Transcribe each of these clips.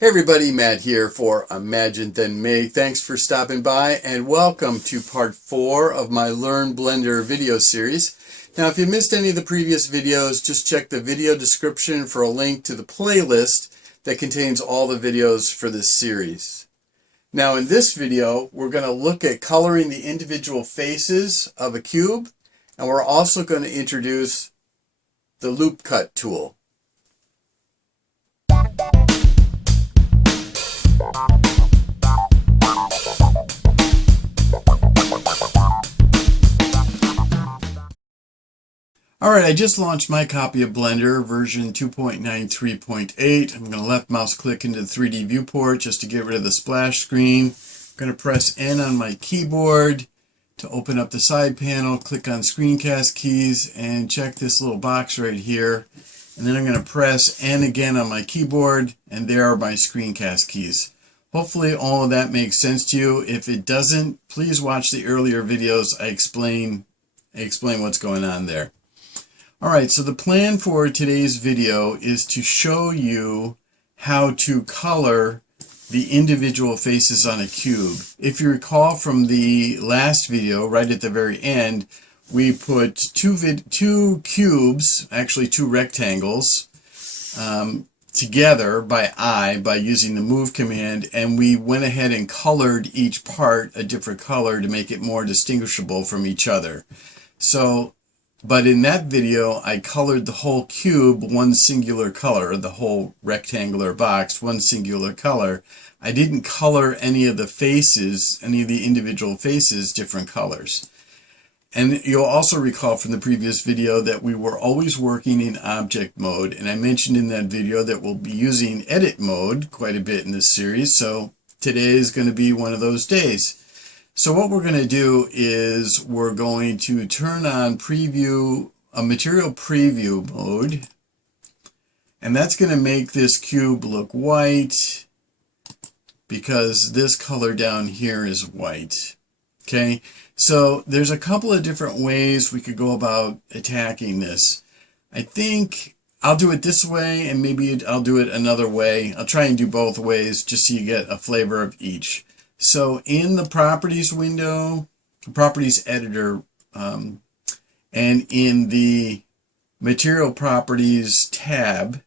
Hey everybody, Matt here for Imagine Then Make. Thanks for stopping by and welcome to part 4 of my Learn Blender video series. Now if you missed any of the previous videos, just check the video description for a link to the playlist that contains all the videos for this series. Now in this video, we're going to look at coloring the individual faces of a cube, and we're also going to introduce the loop cut tool. Alright, I just launched my copy of Blender version 2.93.8. I'm going to left mouse click into the 3D viewport just to get rid of the splash screen. I'm going to press N on my keyboard to open up the side panel, click on screencast keys and check this little box right here. And then I'm going to press N again on my keyboard, and there are my screencast keys. Hopefully all of that makes sense to you. If it doesn't, please watch the earlier videos. I explain what's going on there. Alright, so the plan for today's video is to show you how to color the individual faces on a cube. If you recall from the last video, right at the very end, we put two cubes, actually two rectangles, together by using the move command, and we went ahead and colored each part a different color to make it more distinguishable from each other. But in that video, I colored the whole cube one singular color, the whole rectangular box one singular color. I didn't color any of the faces, any of the individual faces, different colors. And you'll also recall from the previous video that we were always working in object mode, and I mentioned in that video that we'll be using edit mode quite a bit in this series, so today is going to be one of those days. So what we're going to do is we're going to turn on material preview mode, and that's going to make this cube look white because this color down here is white. Okay, so there's a couple of different ways we could go about attacking this. I think I'll do it this way, and maybe I'll do it another way. I'll try and do both ways just so you get a flavor of each. So in the properties window, properties editor, and in the material properties tab,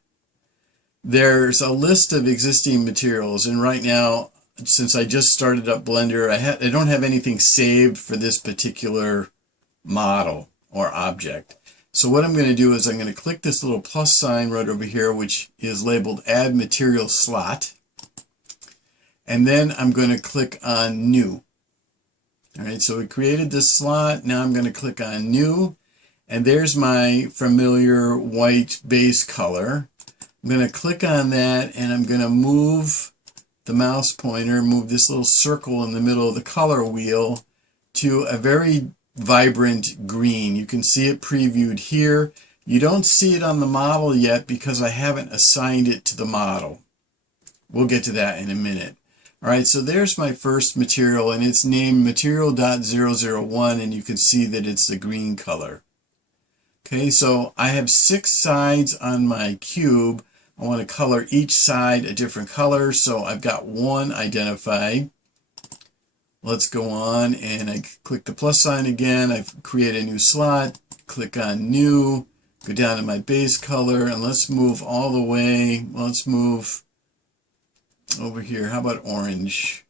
there's a list of existing materials, and right now, since I just started up Blender, I don't have anything saved for this particular model or object. So what I'm going to do is I'm going to click this little plus sign right over here, which is labeled Add Material Slot. And then I'm going to click on New. Alright, so we created this slot. Now I'm going to click on New. And there's my familiar white base color. I'm going to click on that, and I'm going to move the mouse pointer, move this little circle in the middle of the color wheel to a very vibrant green. You can see it previewed here. You don't see it on the model yet because I haven't assigned it to the model. We'll get to that in a minute. Alright, so there's my first material, and it's named material.001, and you can see that it's the green color. Okay, so I have 6 sides on my cube. I want to color each side a different color, so I've got one identified. Let's go on, and I click the plus sign again. I create a new slot, click on New, go down to my base color, and let's move all the way. Let's move over here. How about orange?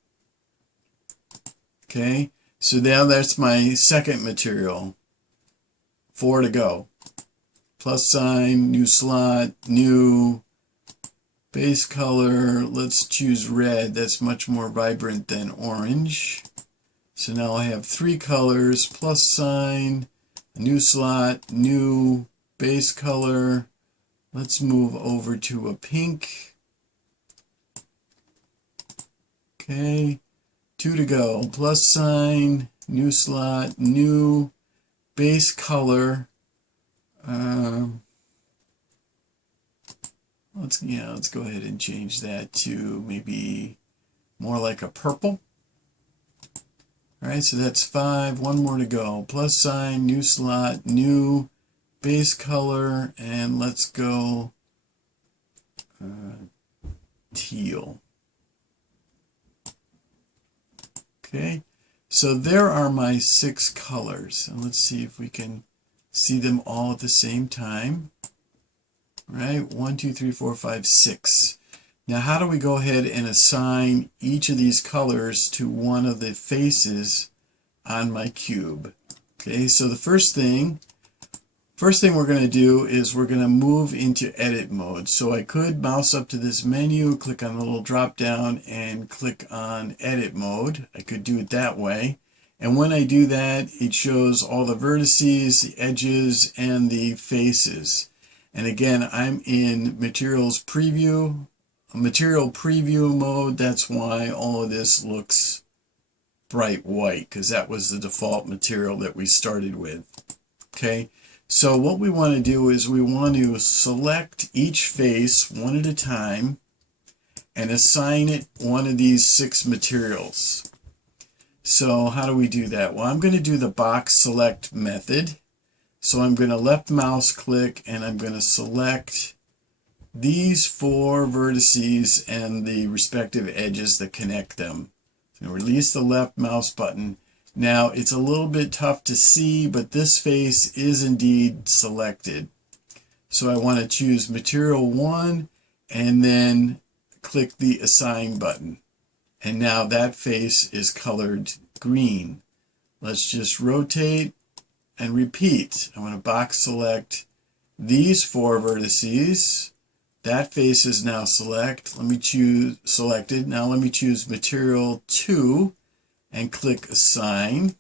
Okay, so now that's my second material. 4 to go. Plus sign, new slot, new base color. Let's choose red. That's much more vibrant than orange. So now I have 3 colors, plus sign, new slot, new base color. Let's move over to a pink. Okay, 2 to go. Plus sign, new slot, new base color. Let's go ahead and change that to maybe more like a purple. All right, so that's 5. 1 more to go. Plus sign, new slot, new base color, and let's go teal. teal. Okay, so there are my 6 colors. And let's see if we can see them all at the same time. Right, 1, 2, 3, 4, 5, 6. Now how do we go ahead and assign each of these colors to one of the faces on my cube? Okay, so the first thing we're going to do is we're going to move into edit mode. So I could mouse up to this menu, click on the little drop down and click on edit mode. I could do it that way. And when I do that, it shows all the vertices, the edges, and the faces. And again, I'm in material preview mode. That's why all of this looks bright white, because that was the default material that we started with. Okay, so what we want to do is we want to select each face one at a time and assign it one of these 6 materials. So how do we do that? Well, I'm going to do the box select method. So I'm going to left mouse click and I'm going to select these 4 vertices and the respective edges that connect them. So release the left mouse button. Now it's a little bit tough to see, but this face is indeed selected. So I want to choose material 1 and then click the assign button. And now that face is colored green. Let's just rotate and repeat. I'm going to box select these 4 vertices. That face is now selected. Now let me choose material 2 and click assign.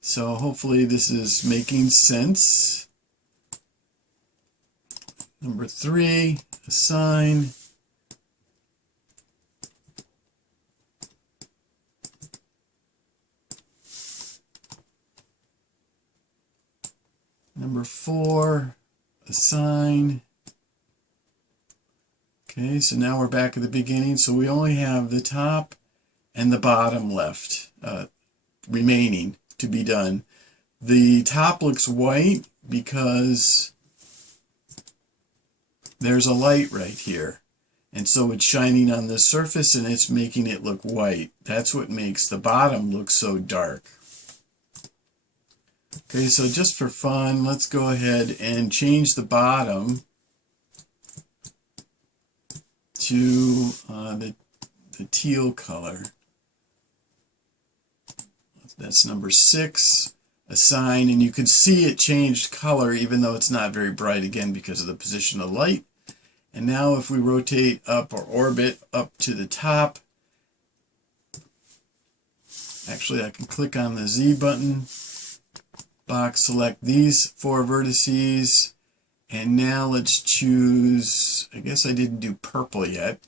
So hopefully this is making sense. Number 3, assign. Number 4, assign. Okay, so now we're back at the beginning. So we only have the top and the bottom left, remaining to be done. The top looks white because there's a light right here. And so it's shining on the surface and it's making it look white. That's what makes the bottom look so dark. Okay, so just for fun, let's go ahead and change the bottom to the teal color. That's number 6, assign, and you can see it changed color even though it's not very bright, again because of the position of light. And now if we rotate up or orbit up to the top, actually I can click on the Z button, box select these 4 vertices, and now let's choose, I guess I didn't do purple yet,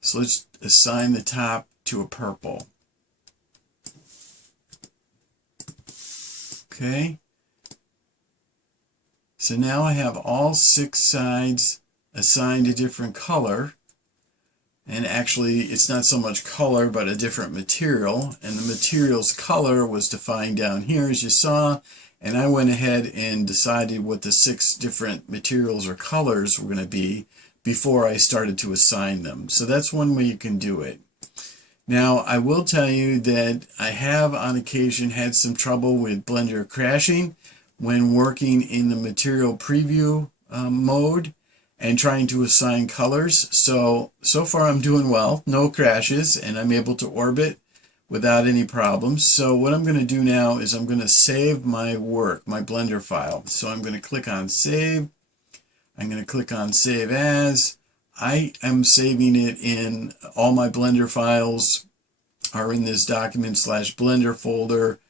so let's assign the top to a purple. Okay, so now I have all 6 sides assigned a different color, and actually it's not so much color but a different material, and the material's color was defined down here as you saw, and I went ahead and decided what the 6 different materials or colors were going to be before I started to assign them. So that's one way you can do it. Now I will tell you that I have on occasion had some trouble with Blender crashing when working in the material preview mode and trying to assign colors. So far I'm doing well, no crashes, and I'm able to orbit without any problems. So what I'm going to do now is I'm going to save my work, my Blender file. So I'm going to click on Save. I'm going to click on Save As. I am saving it in all my Blender files are in this document/Blender folder.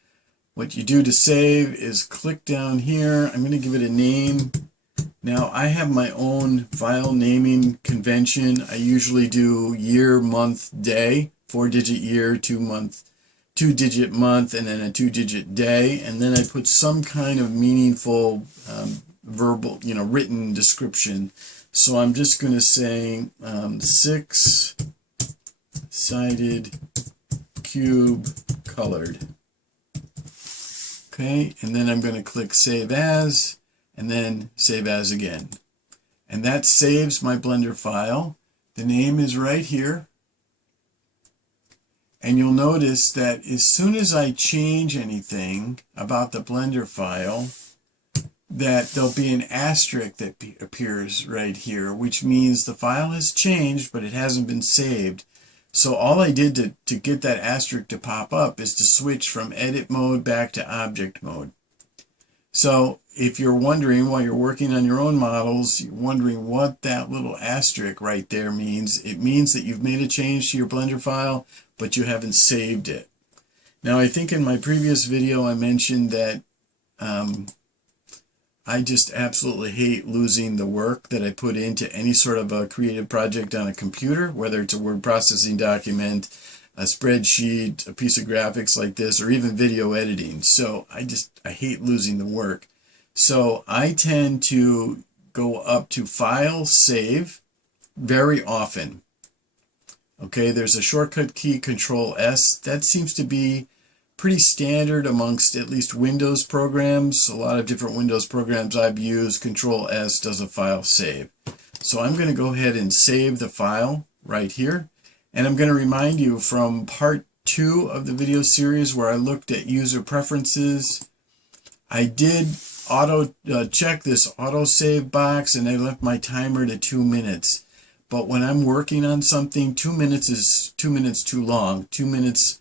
What you do to save is click down here. I'm going to give it a name. Now I have my own file naming convention. I usually do year, month, day, 4-digit year, 2-digit month, and then a 2-digit day, and then I put some kind of meaningful verbal, written description. So I'm just going to say 6-sided cube colored. Okay, and then I'm going to click Save As, and then Save As again. and that saves my Blender file. The name is right here. And you'll notice that as soon as I change anything about the Blender file, that there'll be an asterisk that appears right here, which means the file has changed, but it hasn't been saved. So all I did to get that asterisk to pop up is to switch from edit mode back to object mode. So if you're wondering while you're working on your own models, you're wondering what that little asterisk right there means, it means that you've made a change to your Blender file, but you haven't saved it. Now, I think in my previous video I mentioned that I just absolutely hate losing the work that I put into any sort of a creative project on a computer, whether it's a word processing document, a spreadsheet, a piece of graphics like this, or even video editing. So I hate losing the work. So I tend to go up to File, Save very often. Okay, there's a shortcut key, Control S. That seems to be pretty standard amongst at least Windows programs. A lot of different Windows programs I've used, Control S does a file save. So I'm going to go ahead and save the file right here. And I'm going to remind you from part 2 of the video series where I looked at user preferences. I did check this auto save box and I left my timer to 2 minutes. But when I'm working on something, 2 minutes is 2 minutes too long. 2 minutes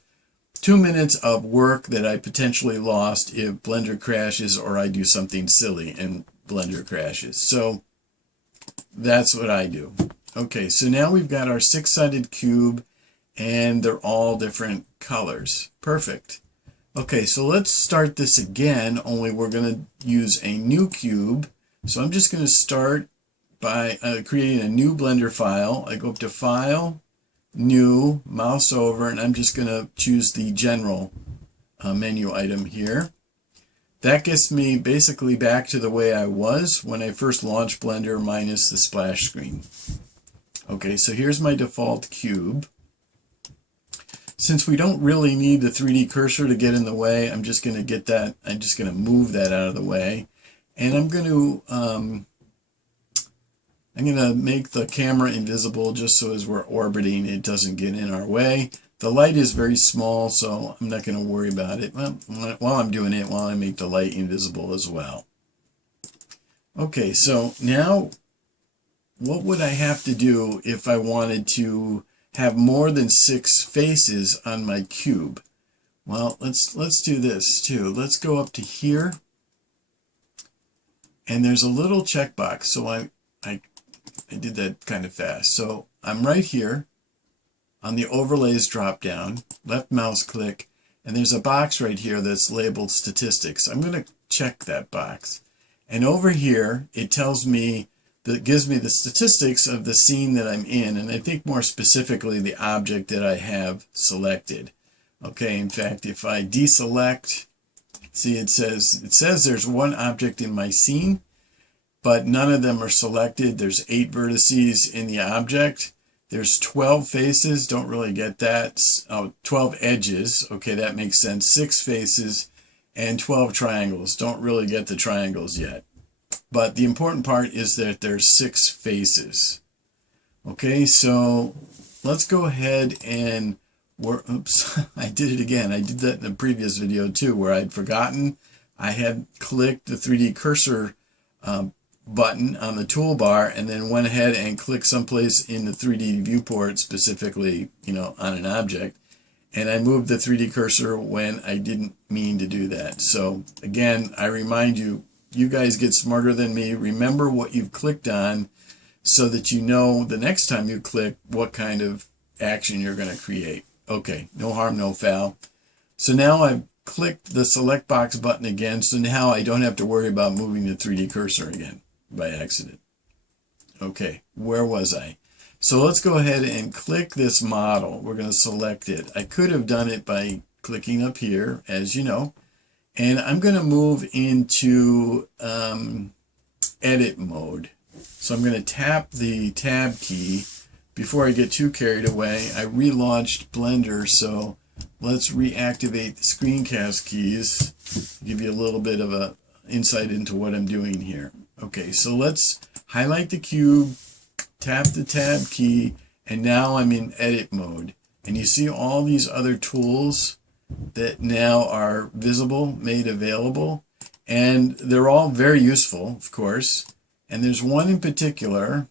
of work that I potentially lost if Blender crashes or I do something silly and Blender crashes. So that's what I do. Okay, so now we've got our 6-sided cube and they're all different colors. Perfect. Okay, so let's start this again, only we're going to use a new cube. So I'm just going to start by creating a new Blender file. I go up to File, New, mouse over, and I'm just going to choose the General menu item here. That gets me basically back to the way I was when I first launched Blender minus the splash screen. Okay, so here's my default cube. Since we don't really need the 3D cursor to get in the way, I'm just going to move that out of the way. And I'm going to make the camera invisible just so as we're orbiting it doesn't get in our way. The light is very small, so I'm not going to worry about it. Well, while I'm doing it, while I make the light invisible as well. Okay, so now what would I have to do if I wanted to have more than 6 faces on my cube? Well, let's do this too. Let's go up to here, and there's a little checkbox. So I did that kind of fast. So I'm right here on the overlays drop down, left mouse click, and there's a box right here that's labeled statistics. I'm going to check that box. And over here, it tells me, that gives me the statistics of the scene that I'm in, and I think more specifically the object that I have selected. Okay, in fact, if I deselect, see it says there's one object in my scene, but none of them are selected. There's 8 vertices in the object. There's 12 faces, don't really get that. Oh, 12 edges, okay, that makes sense. 6 faces and 12 triangles. Don't really get the triangles yet. But the important part is that there's 6 faces. Okay, so let's go ahead and oops, I did it again. I did that in the previous video too, where I'd forgotten I had clicked the 3D cursor button on the toolbar and then went ahead and clicked someplace in the 3D viewport, specifically, on an object. And I moved the 3D cursor when I didn't mean to do that. So again, I remind you, you guys get smarter than me. Remember what you've clicked on so that you know the next time you click what kind of action you're going to create. Okay, no harm, no foul. So now I've clicked the select box button again, so now I don't have to worry about moving the 3D cursor again by accident. Okay, where was I? So let's go ahead and click this model. We're going to select it. I could have done it by clicking up here, as you know. And I'm going to move into edit mode. So I'm going to tap the tab key. Before I get too carried away, I relaunched Blender, so let's reactivate the screencast keys, give you a little bit of a insight into what I'm doing here. Okay, so let's highlight the cube, tap the tab key, and now I'm in edit mode. And you see all these other tools that now are visible, made available, and they're all very useful, of course. And there's one in particular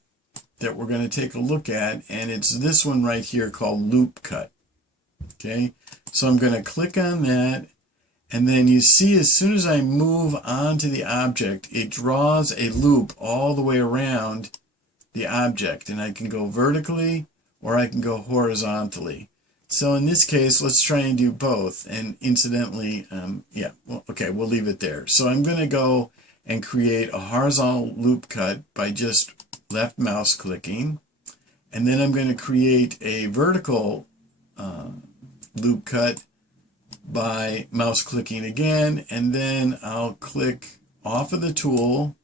that we're going to take a look at, and it's this one right here called Loop Cut. Okay, so I'm going to click on that, and then you see as soon as I move onto the object, it draws a loop all the way around the object, and I can go vertically or I can go horizontally. So in this case, let's try and do both. And incidentally, yeah, well, okay, we'll leave it there. So I'm going to go and create a horizontal loop cut by just left mouse clicking. And then I'm going to create a vertical loop cut by mouse clicking again. And then I'll click off of the tool.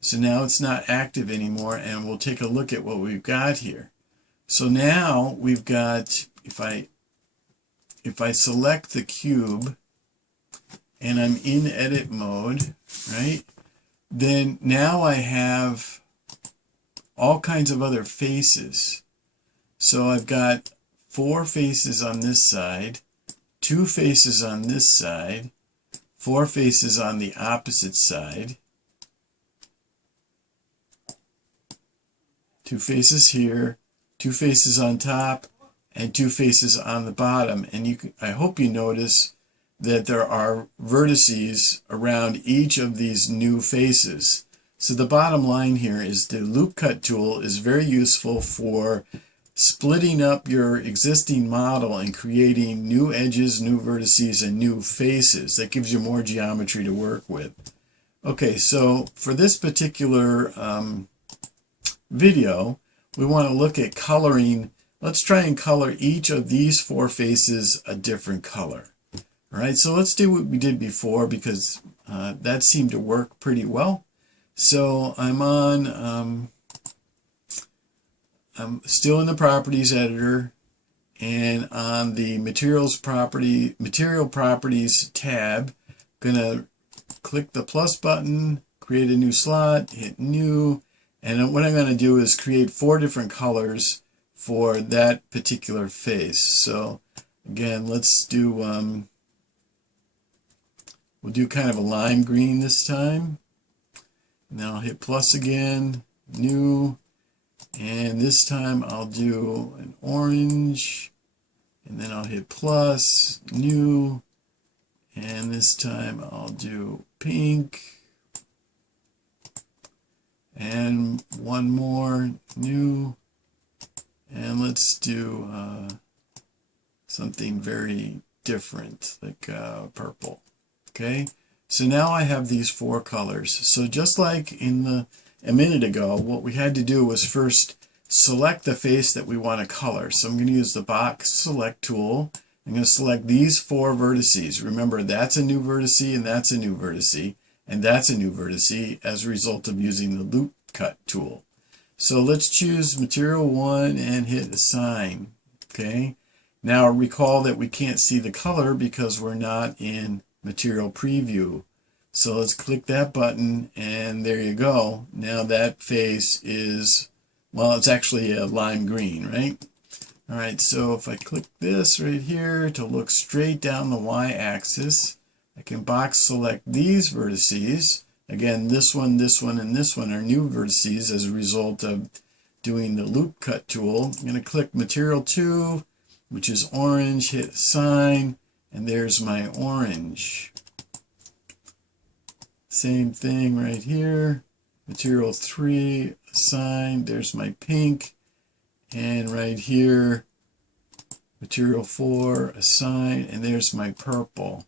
So now it's not active anymore, and we'll take a look at what we've got here. So now we've got, if I select the cube and I'm in edit mode, right, then now I have all kinds of other faces. So I've got 4 faces on this side, 2 faces on this side, 4 faces on the opposite side, 2 faces here, 2 faces on top, and 2 faces on the bottom. And I hope you notice that there are vertices around each of these new faces. So the bottom line here is the loop cut tool is very useful for splitting up your existing model and creating new edges, new vertices, and new faces. That gives you more geometry to work with. Okay, so for this particular video, we want to look at coloring. Let's try and color each of these 4 faces a different color. All right, so let's do what we did before, because that seemed to work pretty well. So I'm still in the properties editor, and on the material properties tab, gonna click the plus button, create a new slot, hit new. And what I'm going to do is create 4 different colors for that particular face. So again, let's do, we'll do kind of a lime green this time. And then I'll hit plus again, new, and this time I'll do an orange, and then I'll hit plus, new, and this time I'll do pink. And one more, new, and let's do something very different, like purple. Okay, so now I have these 4 colors. So just like a minute ago, what we had to do was first select the face that we want to color. So I'm going to use the box select tool. I'm going to select these 4 vertices. Remember, that's a new vertice, and that's a new vertice. And that's a new vertice as a result of using the loop cut tool. So let's choose material 1 and hit assign. Okay. Now recall that we can't see the color because we're not in material preview. So let's click that button, and there you go. Now that face is, well, it's actually a lime green, right? All right. So if I click this right here to look straight down the y-axis, I can box select these vertices. Again, this one, and this one are new vertices as a result of doing the loop cut tool. I'm going to click material 2, which is orange, hit assign, and there's my orange. Same thing right here. Material 3, assign, there's my pink, and right here, material 4, assign, and there's my purple.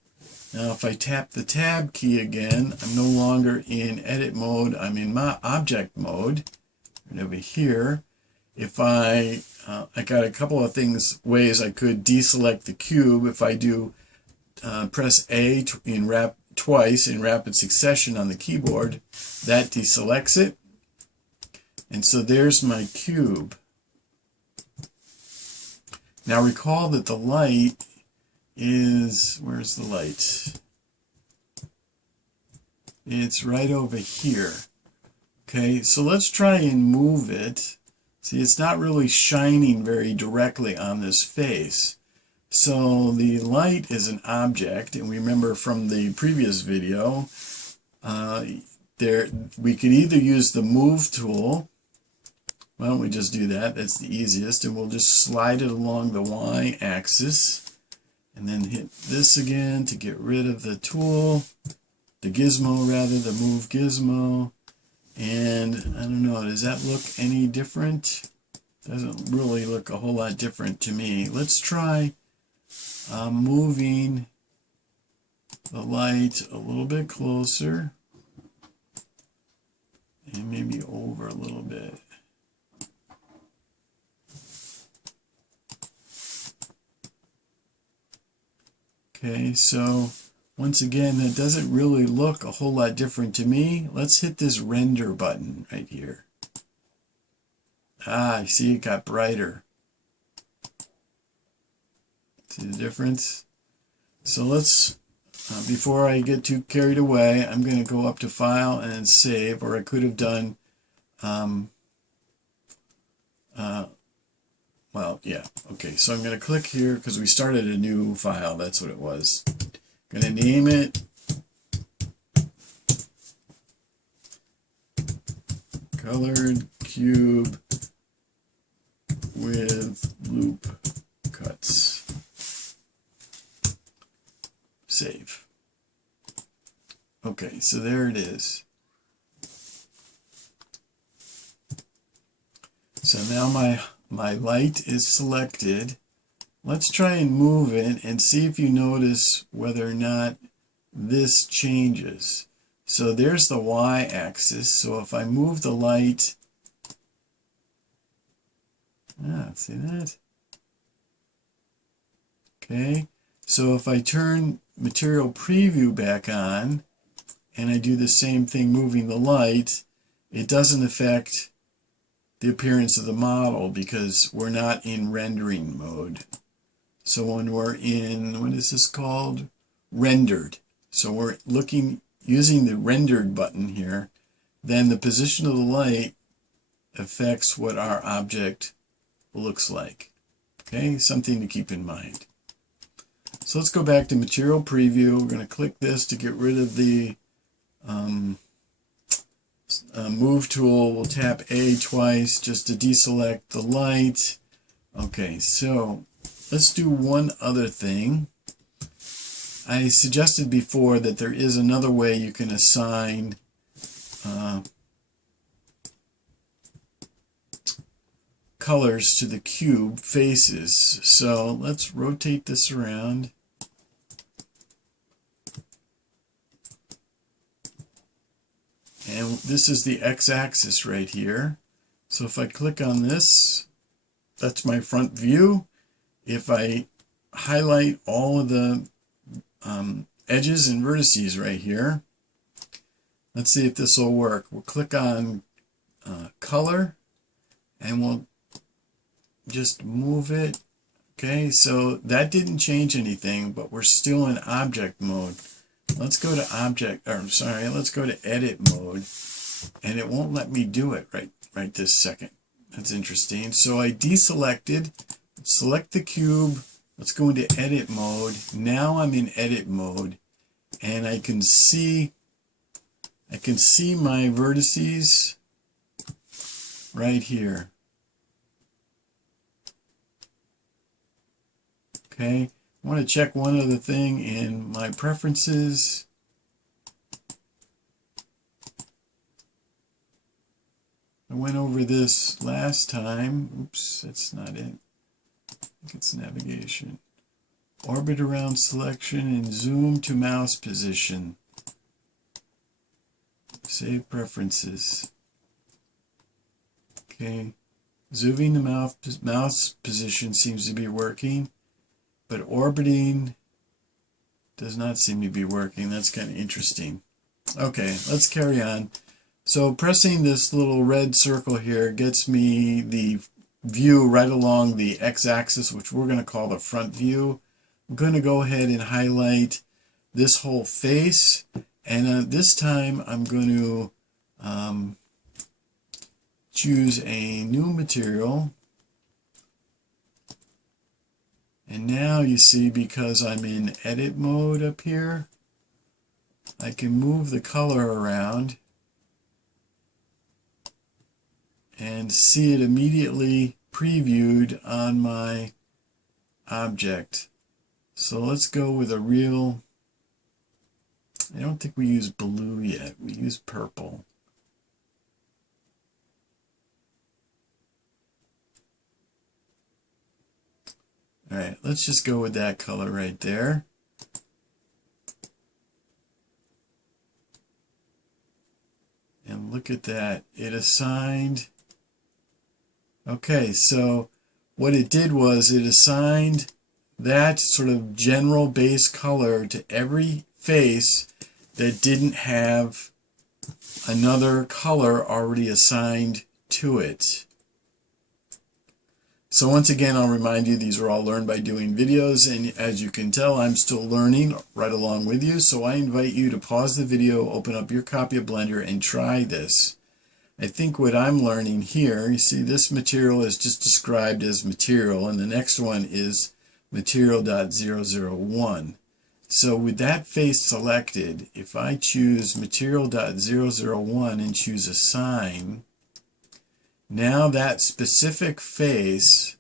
Now if I tap the tab key again, I'm no longer in edit mode, I'm in my object mode. Right over here. If I got a couple of ways I could deselect the cube. If I do press A twice in rapid succession on the keyboard, that deselects it. And so there's my cube. Now recall that the light is, where's the light? It's right over here. Okay, so let's try and move it. See, it's not really shining very directly on this face. So the light is an object, and remember from the previous video, we could either use the move tool. Why don't we just do that? That's the easiest, and we'll just slide it along the y-axis, and then hit this again to get rid of the tool, the gizmo rather, the move gizmo. And I don't know, does that look any different? Doesn't really look a whole lot different to me. Let's try moving the light a little bit closer and maybe over a little bit. Okay, so once again, that doesn't really look a whole lot different to me. Let's hit this render button right here. Ah, you see it got brighter. See the difference? So let's, before I get too carried away, I'm going to go up to File and Save, or I could have done, well, yeah, okay, so I'm going to click here because we started a new file, that's what it was. I'm going to name it Colored Cube with Loop Cuts. Save. Okay, so there it is. So now my light is selected. Let's try and move it and see if you notice whether or not this changes. So there's the y-axis. So if I move the light, see that? Okay, so if I turn material preview back on and I do the same thing moving the light, it doesn't affect the appearance of the model because we're not in rendering mode. So when we're in, what is this called? Rendered. So we're using the rendered button here, then the position of the light affects what our object looks like. Okay, something to keep in mind. So let's go back to Material Preview. We're going to click this to get rid of the Move tool. We'll tap A twice just to deselect the light. Okay, so let's do one other thing. I suggested before that there is another way you can assign colors to the cube faces. So let's rotate this around. And this is the x-axis right here. So if I click on this, that's my front view. If I highlight all of the edges and vertices right here, let's see if this will work. We'll click on color and we'll just move it. Okay, so that didn't change anything, but we're still in object mode. Let's go to let's go to edit mode, and it won't let me do it right this second. That's interesting. So I deselected, select the cube, let's go into edit mode. Now I'm in edit mode, and I can see my vertices right here. Okay, I want to check one other thing in my preferences. I went over this last time. Oops, that's not it. I think it's navigation. Orbit around selection and zoom to mouse position. Save preferences. Okay, zooming the mouse position seems to be working, but orbiting does not seem to be working. That's kind of interesting. Okay, let's carry on. So pressing this little red circle here gets me the view right along the x-axis, which we're going to call the front view. I'm going to go ahead and highlight this whole face, And this time I'm going to choose a new material. And now you see, because I'm in edit mode up here, I can move the color around and see it immediately previewed on my object. So let's go with a real, I don't think we use blue yet, we use purple. Alright, let's just go with that color right there. And look at that, it assigned. Okay, so what it did was it assigned that sort of general base color to every face that didn't have another color already assigned to it. So once again, I'll remind you, these are all learned by doing videos, and as you can tell, I'm still learning right along with you. So I invite you to pause the video, open up your copy of Blender, and try this. I think what I'm learning here, you see this material is just described as material, and the next one is material.001. So with that face selected, if I choose material.001 and choose assign, now that specific face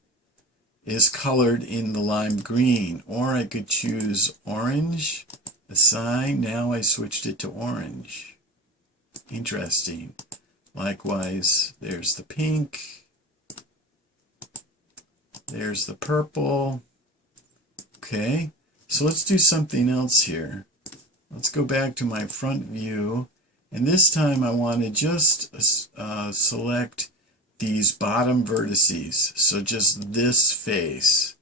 is colored in the lime green. Or I could choose orange, assign, now I switched it to orange. Interesting. Likewise, there's the pink, there's the purple. Okay, so let's do something else here. Let's go back to my front view, and this time I want to just select these bottom vertices, so just this face.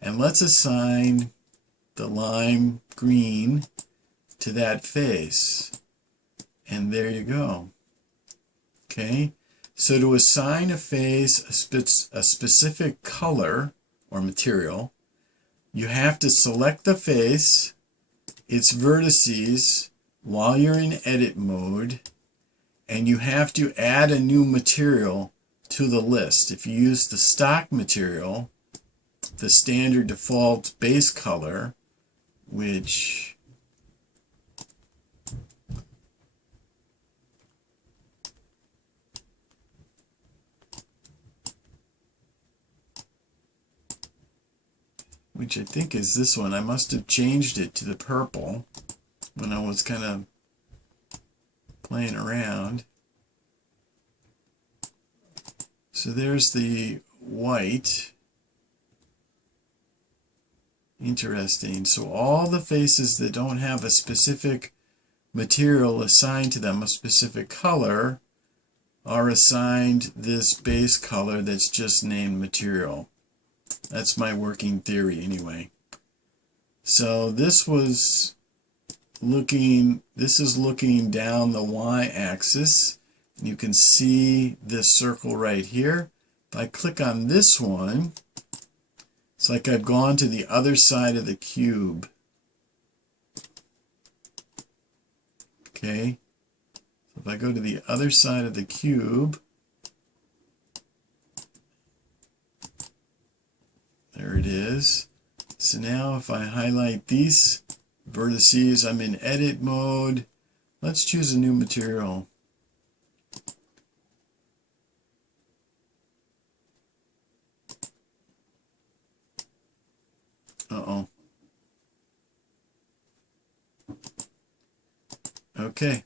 And let's assign the lime green to that face. And there you go. Okay, so to assign a face a specific color or material, you have to select the face, its vertices, while you're in edit mode, and you have to add a new material to the list. If you use the stock material, the standard default base which I think is this one. I must have changed it to the purple when I was kind of playing around. So there's the white. Interesting. So all the faces that don't have a specific material assigned to them, a specific color, are assigned this base color that's just named material. That's my working theory anyway. So this is looking down the y-axis. You can see this circle right here. If I click on this one, it's like I've gone to the other side of the cube. Okay. So if I go to the other side of the cube, there it is. So now if I highlight these vertices, I'm in edit mode. Let's choose a new material. Uh-oh. Okay.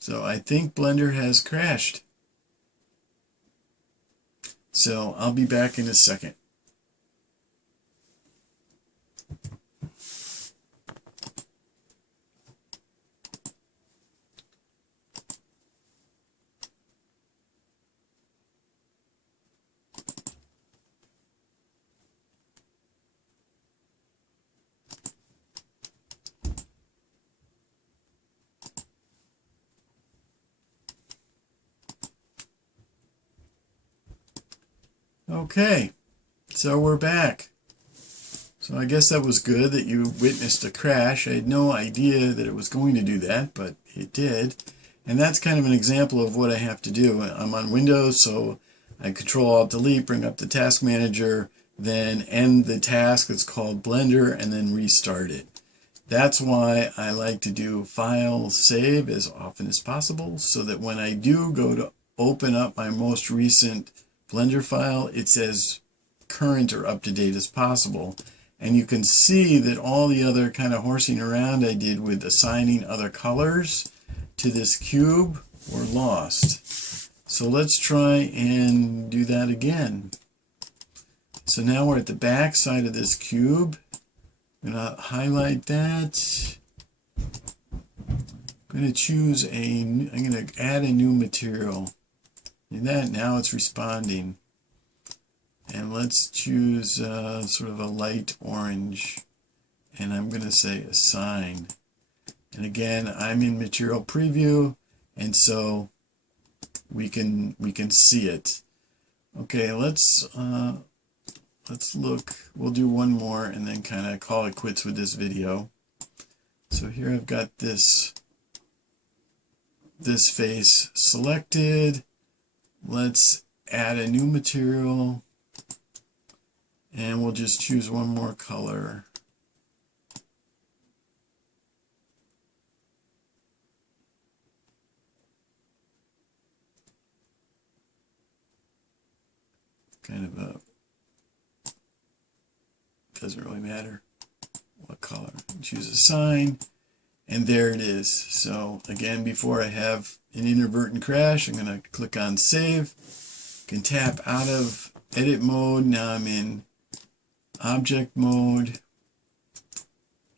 So I think Blender has crashed. So I'll be back in a second. Okay, so we're back. So I guess that was good that you witnessed a crash. I had no idea that it was going to do that, but it did. And that's kind of an example of what I have to do. I'm on Windows, so I Control-Alt-Delete, bring up the task manager, then end the task that's called Blender, and then restart it. That's why I like to do File, Save as often as possible, so that when I do go to open up my most recent Blender file, it's as current or up-to-date as possible. And you can see that all the other kind of horsing around I did with assigning other colors to this cube were lost. So let's try and do that again. So now we're at the back side of this cube. I'm going to highlight that. I'm going to choose I'm going to add a new material. And that, now it's responding. And let's choose sort of a light orange. And I'm going to say assign. And again, I'm in material preview, and so we can see it. Okay, let's look. We'll do one more and then kind of call it quits with this video. So here I've got this face selected. Let's add a new material, and we'll just choose one more color. Kind of a, doesn't really matter what color. Choose a sign, and there it is. So again, before I have an inadvertent crash, I'm going to click on save. Can tap out of edit mode. Now I'm in object mode,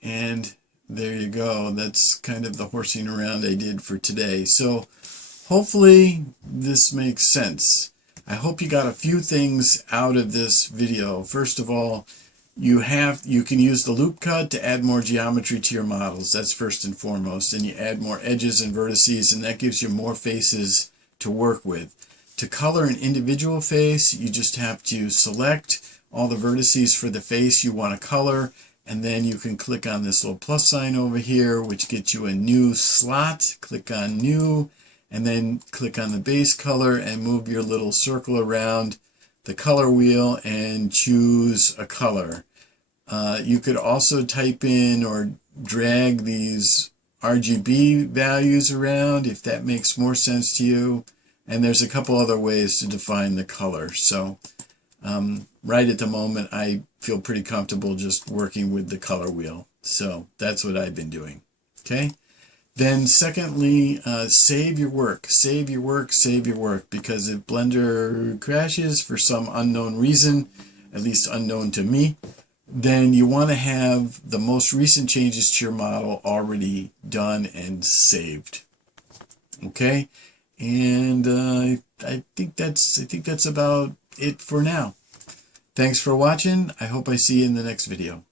and there you go. That's kind of the horsing around I did for today. So hopefully this makes sense. I hope you got a few things out of this video. First of all, you can use the loop cut to add more geometry to your models. That's first and foremost. And you add more edges and vertices, and that gives you more faces to work with. To color an individual face, you just have to select all the vertices for the face you want to color, and then you can click on this little plus sign over here, which gets you a new slot. Click on new, and then click on the base color and move your little circle around the color wheel and choose a color. You could also type in or drag these RGB values around if that makes more sense to you. And there's a couple other ways to define the color. So right at the moment, I feel pretty comfortable just working with the color wheel. So that's what I've been doing. Okay. Then secondly, save your work, save your work, save your work, because if Blender crashes for some unknown reason, at least unknown to me, then you want to have the most recent changes to your model already done and saved. Okay, and I think that's about it for now. Thanks for watching. I hope I see you in the next video.